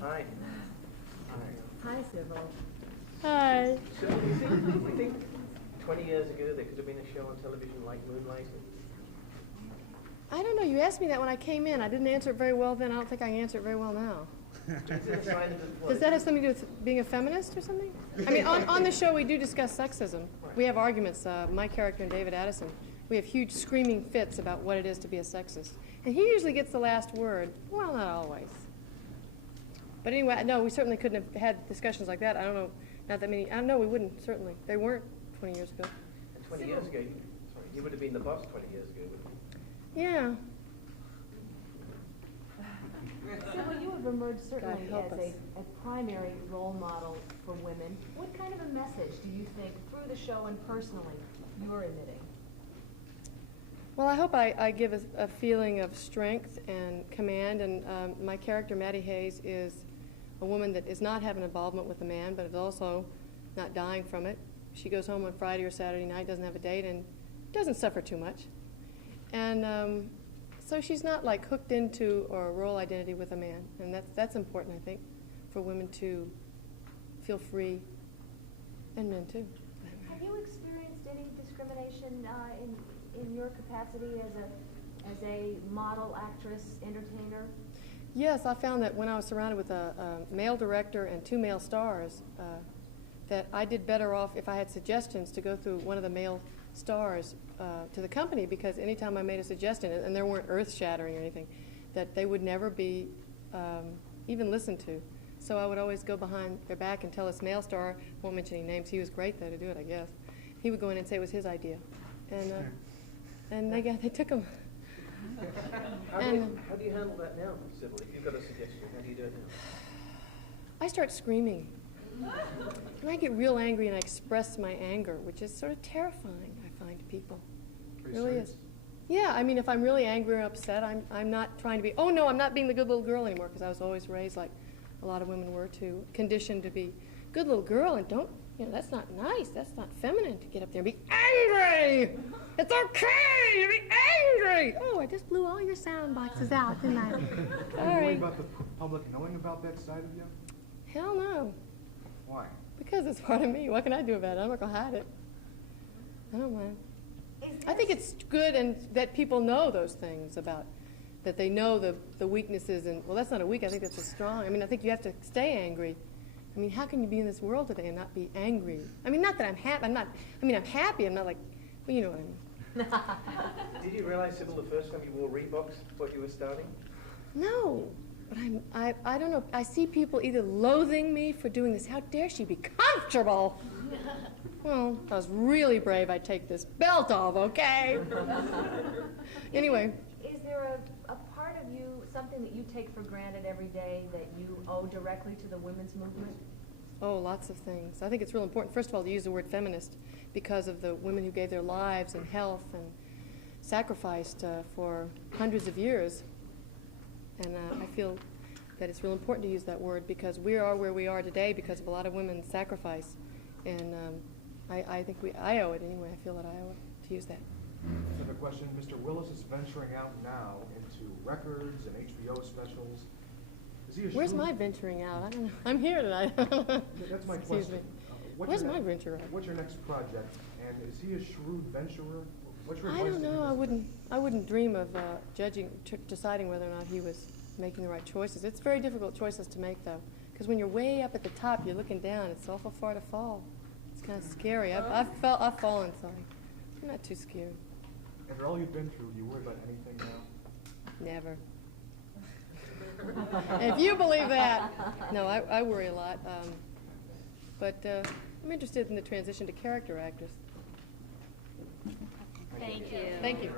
Hi. Hi. Hi, Cybill. Hi. So you think 20 years ago there could have been a show on television like Moonlighting? I don't know. You asked me that when I came in. I didn't answer it very well then. I don't think I can answer it very well now. Is it a sign of the Does that have something to do with being a feminist or something? I mean, on the show we do discuss sexism. We have arguments. My character and David Addison, we have huge screaming fits about what it is to be a sexist. And he usually gets the last word. Well, not always. But anyway, no, we certainly couldn't have had discussions like that. I don't know, not that many. I don't know, we wouldn't, certainly. They weren't 20 years ago. And 20 years ago, you would have been the boss 20 years ago, wouldn't you? Yeah. Cybill, you have emerged certainly help as us. a primary role model for women. What kind of a message do you think, through the show and personally, you're emitting? Well, I hope I give a feeling of strength and command, and my character, Maddie Hayes, is a woman that is not having involvement with a man, but is also not dying from it. She goes home on Friday or Saturday night, doesn't have a date, and doesn't suffer too much. And so she's not like hooked into or a role identity with a man, and that's important, I think, for women to feel free, and men too. Have you experienced any discrimination in your capacity as a model, actress, entertainer? Yes, I found that when I was surrounded with a male director and 2 male stars, that I did better off if I had suggestions to go through one of the male stars to the company, because anytime I made a suggestion, and there weren't earth-shattering or anything, that they would never be even listened to. So I would always go behind their back and tell this male star, won't mention any names, he was great though to do it, I guess. He would go in and say it was his idea. And they took him. How do you handle that now, Cybill? If you've got a suggestion, how do you do it now? I start screaming. And I get real angry and I express my anger, which is sort of terrifying, I find, to people. It really is. Yeah, I mean, if I'm really angry or upset, I'm not trying to be, oh no, I'm not being the good little girl anymore, because I was always raised like a lot of women were too, conditioned to be good little girl, and don't, you know, that's not nice, that's not feminine to get up there and be angry! It's okay to be angry! Oh, I just blew all your sound boxes out, didn't I? Are you Sorry. worried about the public knowing about that side of you? Hell no. Why? Because it's part of me. What can I do about it? I'm not going to hide it. I don't mind. I think it's good and that people know those things about, that they know the weaknesses, and, well, that's not a weak, I think that's a strong. I mean, I think you have to stay angry. I mean, how can you be in this world today and not be angry? I mean, not that I'm happy, I'm happy, I'm not like, well, you know what I mean. Did you realize, Cybill, the first time you wore Reeboks, what you were starting? No, but I don't know. I see people either loathing me for doing this. How dare she be comfortable? Well, if I was really brave, I'd take this belt off, okay? Anyway. Is there a part of you, something that you take for granted every day that you owe directly to the women's movement? Oh, lots of things. I think it's real important, first of all, to use the word feminist because of the women who gave their lives and health and sacrificed for hundreds of years. And I feel that it's real important to use that word because we are where we are today because of a lot of women's sacrifice. And I think I owe it anyway. I feel that I owe it to use that. Another question. Mr. Willis is venturing out now into records and HBO specials. Is he a Where's shrewd- my venturing out? I don't know. I'm here tonight. That's my Excuse question. me. What's Where's your my next- venture out? What's your next project? And is he a shrewd venturer? What's your I advice don't to him know. as- I wouldn't dream of deciding whether or not he was making the right choices. It's very difficult choices to make, though, because when you're way up at the top, you're looking down. It's awful far to fall. It's kind of scary. I've fallen, so I'm not too scared. After all you've been through, do you worry about anything now? Never. If you believe that, no, I worry a lot. But I'm interested in the transition to character actress. Thank you. Thank you.